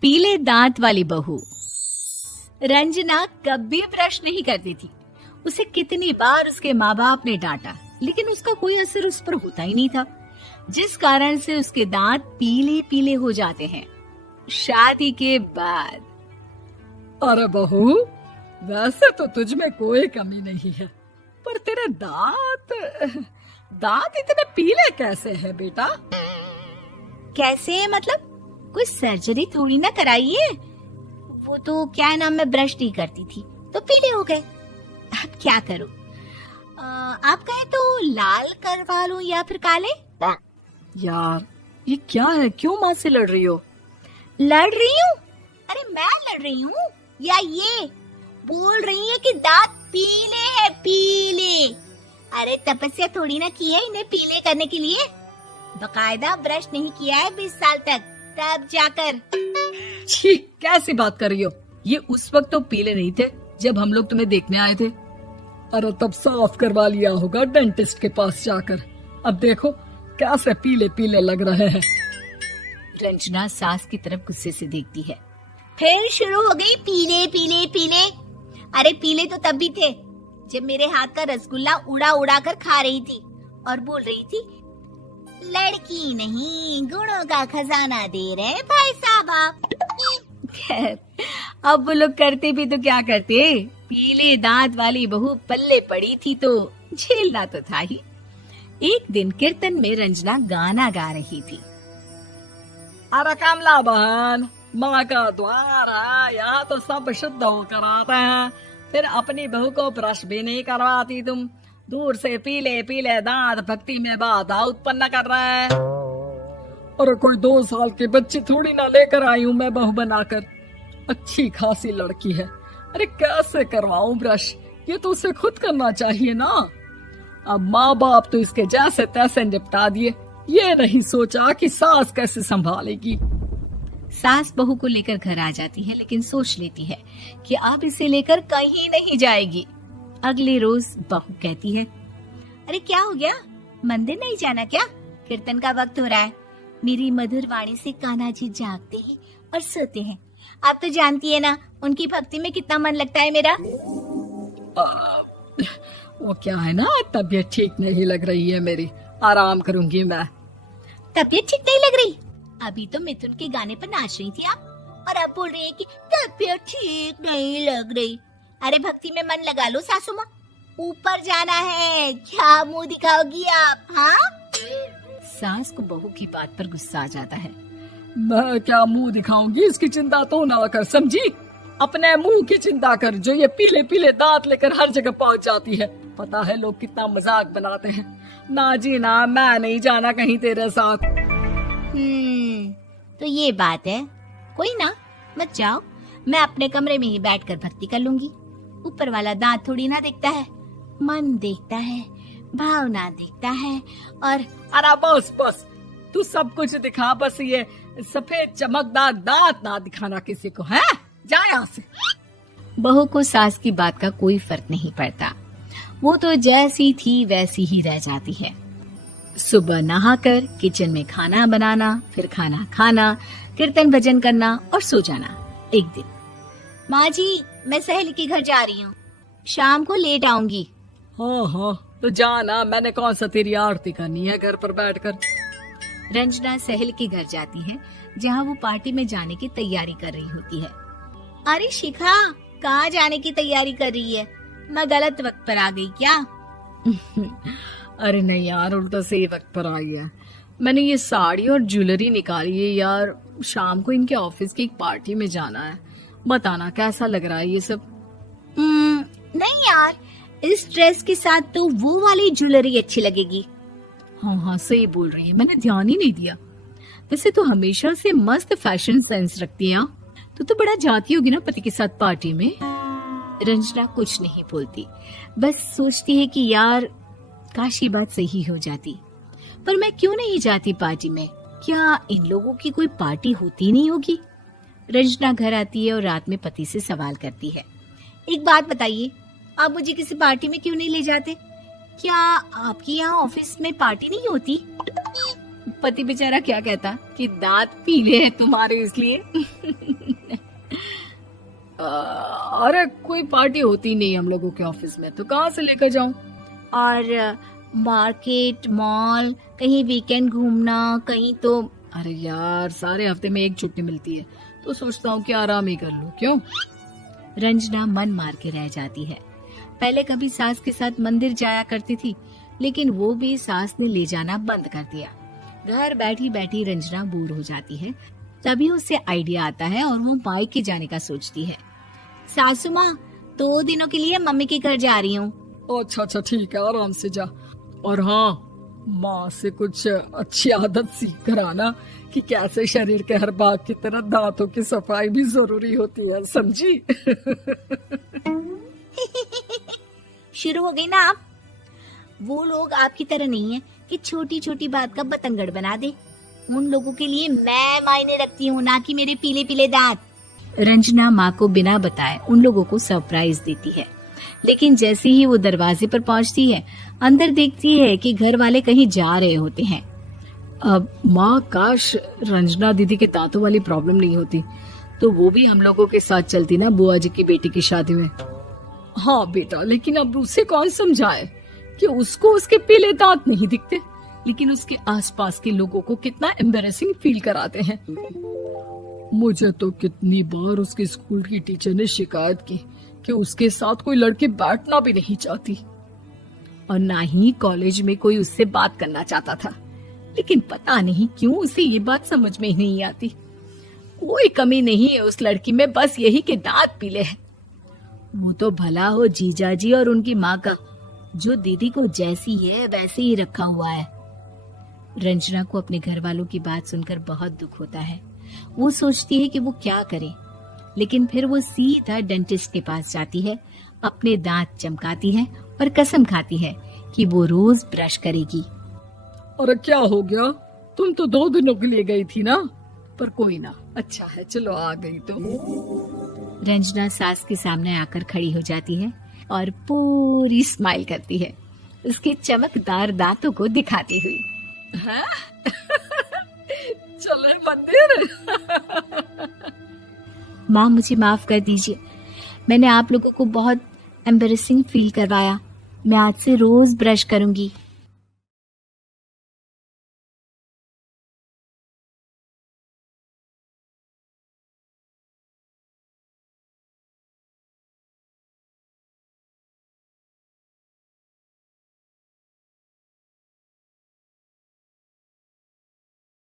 पीले दांत वाली बहू। रंजना कभी ब्रश नहीं करती थी। उसे कितनी बार उसके माँ बाप ने डांटा, लेकिन उसका कोई असर उस पर होता ही नहीं था, जिस कारण से उसके दांत पीले पीले हो जाते हैं। शादी के बाद अरे बहू, वैसे तो तुझ में कोई कमी नहीं है, पर तेरे दांत इतने पीले कैसे हैं बेटा? कैसे मतलब? कोई सर्जरी थोड़ी ना कराइए। वो तो क्या नाम, मैं ब्रश नहीं करती थी तो पीले हो गए। अब क्या करूं? आप कहें तो लाल करवा लूं या फिर काले? यार ये क्या है, क्यों माँ से लड़ रही हो? लड़ रही हूँ? अरे मैं लड़ रही हूँ या ये बोल रही है कि दांत पीले हैं, पीले। अरे तपस्या थोड़ी ना की है इन्हें पीले करने के लिए। बकायदा ब्रश नहीं किया है 20 साल तक, तब जाकर। छी, कैसी बात कर रही हो? ये उस वक्त तो पीले नहीं थे जब हम लोग तुम्हें देखने आए थे। अरे तब साफ करवा लिया होगा डेंटिस्ट के पास जाकर। अब देखो कैसे पीले पीले लग रहे हैं। रंजना सास की तरफ गुस्से से देखती है। फिर शुरू हो गई पीले पीले पीले। अरे पीले तो तब भी थे जब मेरे हाथ का रसगुल्ला उड़ा उड़ा कर खा रही थी और बोल रही थी, लड़की नहीं गुणों का खजाना दे रहे भाई साहब आप। खैर, अब वो लोग करते भी तो क्या करते, पीले दांत वाली बहू पल्ले पड़ी थी तो झेलना तो था ही। एक दिन कीर्तन में रंजना गाना गा रही थी। अरे कमला बहन, माँ का द्वार है, यहाँ तो सब शुद्ध होकर आते हैं, फिर अपनी बहू को ब्रश भी नहीं करवाती तुम। दूर से पीले पीले दांत भक्ति में बाधा उत्पन्न कर रहे हैं। अरे कोई 2 साल की बच्ची थोड़ी ना लेकर आई हूँ मैं बहू बनाकर। अच्छी खासी लड़की है, अरे कैसे करवाऊं ब्रश? ये तो उसे खुद करना चाहिए ना। अब माँ बाप तो इसके जैसे तैसे निपटा दिए, ये नहीं सोचा कि सास कैसे संभालेगी। सास बहू को लेकर घर आ जाती है, लेकिन सोच लेती है कि अब इसे लेकर कहीं नहीं जाएगी। अगले रोज बहू कहती है, अरे क्या हो गया, मंदिर नहीं जाना क्या? कीर्तन का वक्त हो रहा है। मेरी मधुर वाणी से कान्हा जी जागते हैं और सोते हैं। आप तो जानती है ना उनकी भक्ति में कितना मन लगता है मेरा। वो क्या है ना, तबीयत ठीक नहीं लग रही है मेरी, आराम करूंगी मैं। तबीयत ठीक नहीं लग रही? अभी तो मिथुन के गाने पर नाच रही थी आप, और अब बोल रही है कि तबीयत ठीक नहीं लग रही। अरे भक्ति में मन लगा लो सासू माँ, ऊपर जाना है, क्या मुंह दिखाओगी आप? हाँ? सास को बहू की बात पर गुस्सा आ जाता है। मैं क्या मुंह दिखाऊंगी, इसकी चिंता तो ना कर, समझी? अपने मुंह की चिंता कर, जो ये पीले पीले दांत लेकर हर जगह पहुंच जाती है। पता है लोग कितना मजाक बनाते हैं। ना जी ना, मैं नहीं जाना कहीं तेरे साथ। तो ये बात है, कोई ना, मत जाओ, मैं अपने कमरे में ही बैठकर भक्ति कर लूंगी। ऊपर वाला दांत थोड़ी ना देखता है, मन देखता है, भावना देखता है। और अरे बस बस, तू सब कुछ दिखा, बस ये सफेद चमकदार दांत ना दिखाना किसी को, है? जा यहाँ से। बहू को सास की बात का कोई फर्क नहीं पड़ता, वो तो जैसी थी वैसी ही रह जाती है। सुबह नहाकर किचन में खाना बनाना, फिर खाना खाना, कीर्तन भजन करना और सो जाना। एक दिन, माँ जी मैं सहेली के घर जा रही हूँ, शाम को लेट आऊंगी। हाँ हाँ तो जाना, मैंने कौन सा तेरी आरती करनी है घर पर बैठकर। रंजना सहेली के घर जाती है, जहाँ वो पार्टी में जाने की तैयारी कर रही होती है। अरे शिखा, कहाँ जाने की तैयारी कर रही है? मैं गलत वक्त पर आ गई क्या? अरे नहीं यार, उल्टा सही वक्त पर आई है। मैंने ये साड़ी और ज्वेलरी निकाली है यार, शाम को इनके ऑफिस की एक पार्टी में जाना है। बताना कैसा लग रहा है ये सब? नहीं यार, इस ड्रेस के साथ तो वो वाली ज्वेलरी अच्छी लगेगी। हाँ हाँ सही बोल रही है, मैंने ध्यान ही नहीं दिया। वैसे तो हमेशा से मस्त फैशन सेंस रखती है। तो बड़ा जाती होगी ना पति के साथ पार्टी में। रंजना कुछ नहीं बोलती, बस सोचती है कि यार काश ये बात सही हो जाती, पर मैं क्यों नहीं जाती पार्टी में? क्या इन लोगों की कोई पार्टी होती नहीं होगी? रंजना घर आती है और रात में पति से सवाल करती है, एक बात बताइए, आप मुझे किसी पार्टी में क्यों नहीं ले जाते? क्या आपकी यहाँ ऑफिस में पार्टी नहीं होती? पति बेचारा क्या कहता कि दांत पीले हैं तुम्हारे इसलिए। अरे कोई पार्टी होती नहीं हम लोगों के ऑफिस में, तो कहाँ से लेकर जाऊं? और मार्केट, मॉल, कहीं वीकेंड घूमना, कहीं तो। अरे यार, सारे हफ्ते में एक छुट्टी मिलती है, तो सोचता हूँ कि आराम ही कर लूं। क्यों? रंजना मन मार के रह जाती है। पहले कभी सास के साथ मंदिर जाया करती थी, लेकिन वो भी सास ने ले जाना बंद कर दिया। घर बैठी बैठी रंजना बोर हो जाती है। तभी उसे आइडिया आता है और वो मायके जाने का सोचती है। सासू माँ, 2 दिनों के लिए मम्मी के घर जा रही हूँ। अच्छा अच्छा, ठीक है, आराम से जा। और हाँ, माँ से कुछ अच्छी आदत सीख कर आना कि कैसे शरीर के हर भाग की तरह दांतों की सफाई भी जरूरी होती है, समझी? शुरू हो गई ना आप। वो लोग आपकी तरह नहीं है कि छोटी छोटी बात का बतंगड़ बना दे। उन लोगों के लिए मैं मायने रखती हूँ, ना कि मेरे पीले पीले दांत। रंजना माँ को बिना बताए उन लोगों को सरप्राइज देती है, लेकिन जैसे ही वो दरवाजे पर पहुंचती है, अंदर देखती है कि घर वाले कहीं जा रहे होते हैं। अब माँ, काश रंजना दीदी के दांतों वाली प्रॉब्लम नहीं होती, तो वो भी हम लोगों के साथ चलती ना बुआ जी की बेटी की शादी में। हाँ बेटा, लेकिन अब उसे कौन समझाए कि उसको उसके पीले दांत नहीं दिखते, लेकिन उसके आसपास के लोगों को कितना एम्बैरेसिंग फील कराते हैं। मुझे तो कितनी बार उसके स्कूल की टीचर ने शिकायत की कि उसके साथ कोई लड़की बैठना भी नहीं चाहती, और ना ही कॉलेज में कोई उससे बात करना चाहता था। लेकिन पता नहीं क्यों उसे ये बात समझ में ही नहीं आती। कोई कमी नहीं है उस लड़की में, बस यही कि दांत पीले हैं। वो तो भला हो जीजा जी और उनकी माँ का, जो दीदी को जैसी है वैसे ही रखा हुआ है। रंजना को अपने घर वालों की बात सुनकर बहुत दुख होता है। वो सोचती है कि वो क्या करे, लेकिन फिर वो सीधा डेंटिस्ट के पास जाती है, अपने दांत चमकाती है और कसम खाती है कि वो रोज ब्रश करेगी। अरे क्या हो गया? तुम तो 2 दिनों के लिए गई थी ना, पर कोई ना, अच्छा है, चलो आ गई तो। रंजना सास के सामने आकर खड़ी हो जाती है और पूरी स्माइल करती है, उसके चमकदार दांतों को दिखाती हुई। हैं? चले मंदिर। माँ, मुझे माफ कर दीजिए, मैंने आप लोगों को बहुत एम्बैरेसिंग फील करवाया। मैं आज से रोज ब्रश करूंगी।